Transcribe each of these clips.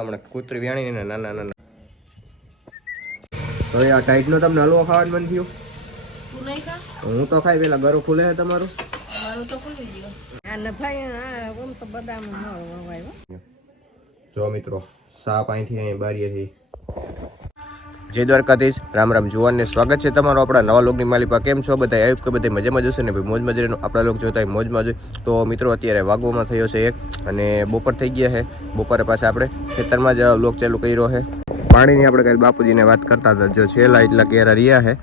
હમણાં કૂતરી વ્યાણી ને નાના નાના તો આ ટાઈટ નો તમને હલવો ખાવાનું મન થયું? તું નહીં ખા? હું તો ખાઈ પેલા ગરું ખુલે છે તમારું? મારું તો ખુલી ગયો. આ નભાઈ ઓમ તો બદામ ન વવાય. જો મિત્રો સાપ અહીંથી અહીં બારીએથી. જય દ્વારકાધીશ, રામ રામ જુવાન ને સ્વાગત છે તમારું આપણા નવા લોકની માલિપા. કેમ છો બધા? આયુબ કે બધા મજામાં જશે ને ભાઈ? મોજ મજરેનું આપણા લોક જોતા હોય મોજમાં જોઈએ. તો મિત્રો અત્યારે વાગવામાં થયો છે 1 અને બપોર થઈ ગયા છે. બપોરે પાસે આપણે ખેતરમાં જ લોક ચાલુ કર્યો છે. પાણીની આપણે કાલે બાપુજીને વાત કરતા હતા. જો છેલ્લા એટલા કેરા રહ્યા છે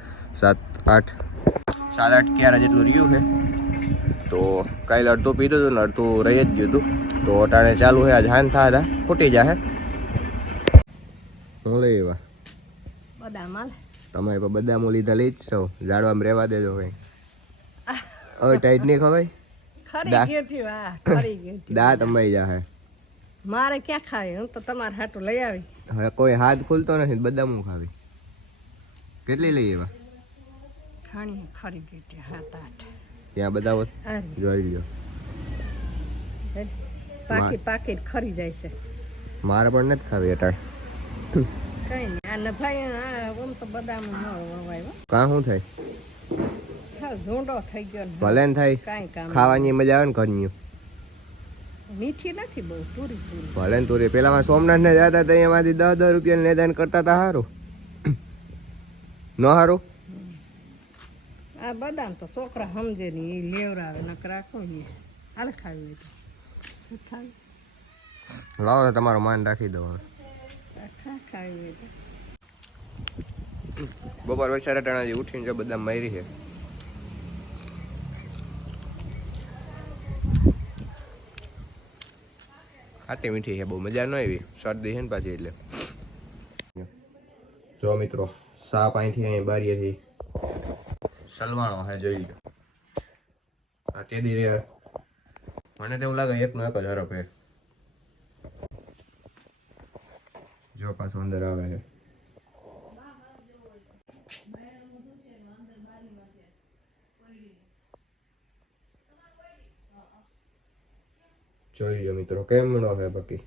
7-8 કેરા જેટલું રહ્યું છે. તો કાલે અડધું પીધું હતું ને અડધું રહી જ ગયું હતું. તો અટાણે ચાલુ છે. આજ હાન થયા હતા ફૂટી જાય. હું લઈ એવા બદામ હાલ. તમે બદામો લીધા લઈ જ છો, ઝાડવામાં રહેવા દેજો કઈ. હવે ટાઈટ નહીં ખવાય? ખરી ગયું થયું. હા ખરી ગયું થયું. દાંત અંબાઈ જાહે. મારે ક્યાં ખાવી? હું તો તમારે હાટું લઈ આવી. હવે કોઈ હાથ ખુલતો નથી, બદામો ખાવી. કેટલી લઈ એવા? ખાણી ખરી ગઈ ત્યાં 7-8. ત્યાં બધા જોઈ લ્યો. પાકી ખરી જાય છે. મારે પણ નથી ખાવી અટાણ. કઈ નહીં. આ નભાઈ ઓમ તો બદામ ન વવાય. કાં શું થાય? ઝૂંડો થઈ ગયો. ભલે ને થાય, કાંઈ કામ ખાવાની મજા આવે ને ઘરની. મીઠી નથી બહુ, પૂરી પૂરી. ભલે ને તુરી પેલામાં સોમનાથ ને જતા હતા એમાંથી 10 રૂપિયા નિદાન કરતા હતા. સારું ન સારું? આ બદામ તો છોકરા સમજે નહીં, એ લેવરાવે નકરા કોણ હાલ ખાવી તો ખાવી. લાવો તો તમારું માન રાખી દો. હવે ખાવી બપોર વસારા ટાણા ઉઠીને જો બદામ મારી છે. ખાટી મીઠી છે, બહુ મજા ન આવી. શરદી છે ને પાછી એટલે. જો મિત્રો સાપ અહીંથી અહીં બારીએથી સલવાણો હે, જોઈ લો. આ તેદી રે મને તો એવું લાગે એકનો એક જ હરફ હે. જો પાછો અંદર આવે છે. જોઈ લો મિત્રો કેમ મળો છે બાકી.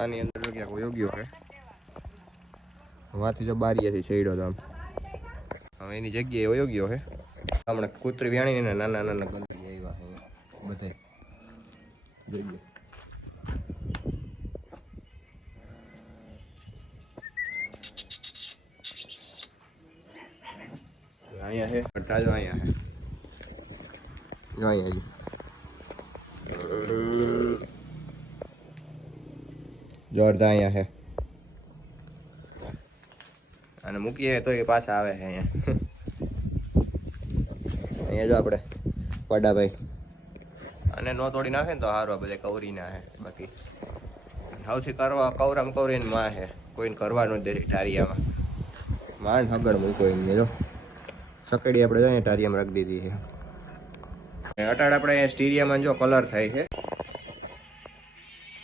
આની અંદર જો ક્યાંક યોગ્ય છે. વાથી જો બારીએથી છેડ્યો તો આમ. હવે એની જગ્યાએ યોગ્ય છે. હમણાં કૂતરી વ્યાણી ને નાના નાના ગંદકી આવ્યા છે બધે. જોઈએ અહીંયા છે બધા. જો અહીંયા છે. જો અહીંયા જોરદાર અહીંયા છે. અને મૂકીએ તો એ પાછા આવે છે અહીંયા. અહીંયા જો આપણે વડાભાઈ અને નો તોડી નાખે ને તો સારું. બધે કવરી ના છે. બાકી સૌથી કવરામ કવરીને માં છે. કોઈને કરવાનું જ નથી ટારિયામાં. માંડ હગડ મૂક્યો એમને. જો સકડી આપણે જોઈએ ટારિયામાં રાખી દીધી છે. અટાડ આપણે અહીંયા સ્ટીરિયામાં જો કલર થાય છે.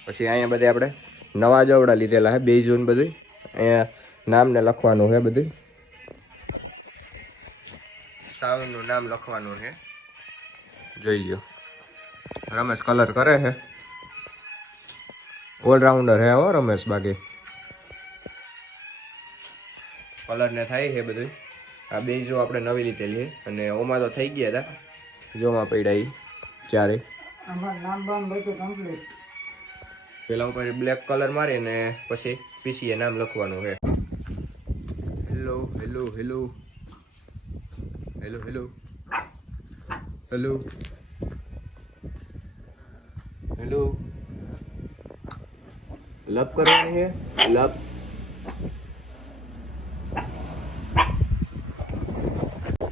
પછી અહીંયા બધે આપણે નવા જોવડા લીધેલા છે. 2 જૂન બધું અહીંયા નામને લખવાનું છે. બધું સાવનનું નામ લખવાનું છે. જોઈ લો રમેશ કલર કરે છે. ઓલરાઉન્ડર હે હો રમેશ. બાકી કલર ને થાય છે બધું. આ 2 જો આપણે નવી લીધેલી છે. અને ઓમાં તો થઈ ગયા હતા. જોમાં પડ્યા એ ચારે. પેલા ઉપર બ્લેક કલર મારીને પછી પીસીએ નામ લખવાનું છે. Hello hello hello hello hello hello hello લપ કરવાની છે લપ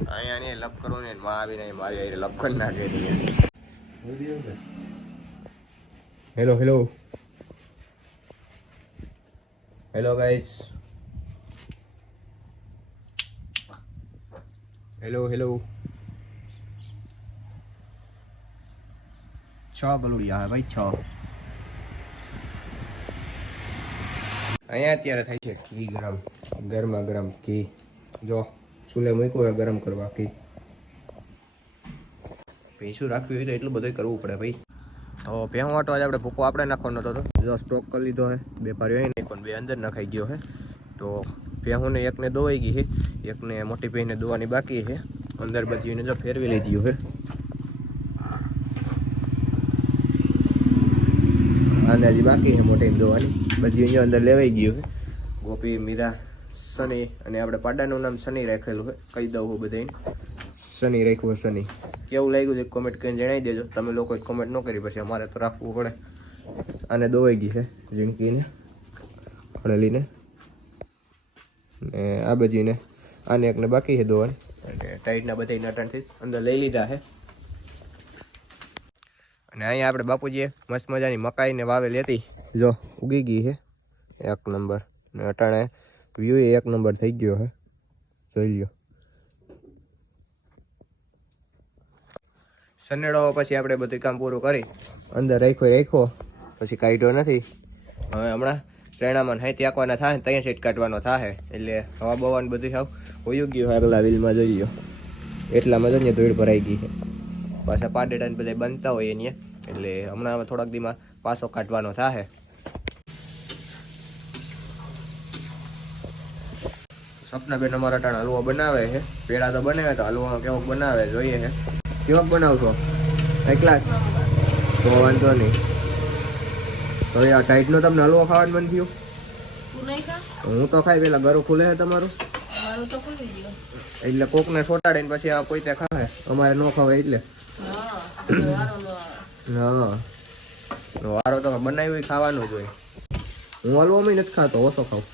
અહીંયા ને લપ કરવું ને માં આવીને મારી લપ કરી નાખે hello hello hello guys hello hello 6 ગલુડિયા ભાઈ 6 અહીંયા અત્યારે થાય છે ઘી ગરમ ગરમા ગરમ ઘી જો ચૂલે મૂક્યો હોય ગરમ કરવા ઘી ભેંસું રાખવી હોય તો એટલું બધું કરવું પડે ભાઈ તો ભેહું વાટો આજે આપણે ભૂકો આપણે નાખવાનો હતો જો સ્ટોક કરી લીધો હે બે પારીઓ નહીં પણ બે અંદર નખાઈ ગયો હે તો ભેહુંને એકને દોવાઈ ગઈ છે એકને મોટી ભેંને દોવાની બાકી છે અંદર બચીને જો ફેરવી લીધી છે આને હજી બાકી છે મોટી દોવાની બધી અહીંયા અંદર લેવાઈ ગયું છે ગોપી મીરા સની અને આપણે પાડાનું નામ સની રાખેલું છે કહી દઉં હું બધાને સની રાખ્યું સની કેવું લાગ્યું છે કોમેન્ટ કરીને જણાવી દેજો તમે લોકોએ કોમેન્ટ ન કરી પછી અમારે તો રાખવું પડે આને દોવાઈ ગઈ છે ઝીણકીને હળેલીને ને આ બજીને આને એકને બાકી છે દોવાની અને ટાઈટના બધા નટણથી અંદર લઈ લીધા છે અને અહીંયા આપણે બાપુજીએ મસ્ત મજાની મકાઈને વાવેલી હતી જો ઉગી ગઈ છે એક નંબર ને અટાણે વ્યૂ એક નંબર થઈ ગયો છે જોઈ લ્યો સનેડો પછી આપણે બધું કામ પૂરું કરી અંદર રાખ્યો પછી કાઢ્યો નથી હવે હમણાં શેણામાં હાઈથી આંકવાના થાય ને ત્યાં સેટ કાઢવાનો થાય એટલે હવા બવાનું બધું સાવ હોયું ગયું હોય આગલા વ્હીલમાં જોઈ લો એટલામાં જ ને ધૂળ ભરાઈ ગઈ છે પાછા પાડેટાને બધા બનતા હોય એને એટલે હમણાં થોડાક દીમાં પાછો કાઢવાનો થાય સપનાબેન અમારા ટાણ હલવો બનાવે છે પેડા તો બનાવે તો હલવામાં કેવોક બનાવે જોઈએ છે કેવોક બનાવશો એકલા તો વાંધો નહીં હવે આ ટાઈટનો તમને હલવો ખાવાનું મન થયું હું તો ખાઈ પેલા ગરું ખુલે છે તમારું એટલે કોકને સોટાડીને પછી આ કોઈ તે ખાવે અમારે ન ખાવે એટલે હા વારો તો બનાવ્યું ખાવાનું જ હોય હું હલવામાં નથી ખાતો ઓછો ખાઉં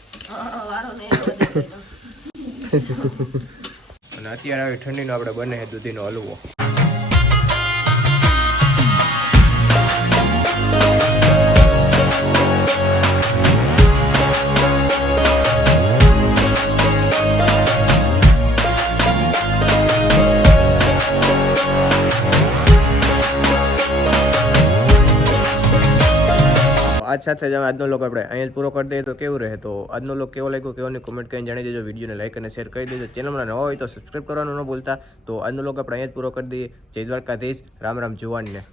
અને અત્યારે આવી ઠંડીનો આપણે બને છે દૂધીનો હલવો આજ સાથે જ આજનો લોક આપણે અહીંયા જ પૂરો કરી દઈએ તો કેવું રહે તો આજનો લોક કેવો લાગ્યો કેવો કોમેન્ટ કરીને જાણી દેજો વિડીયોને લાઈક અને શેર કરી દેજો ચેનલમાં નવા હોય તો સબસ્ક્રાઈબ કરવાનું ન ભૂલતા તો આજનો લોક આપણે અહીંયા જ પૂરો કરી દઈએ જય દ્વારકાધીશ રામ રામ જુવાનને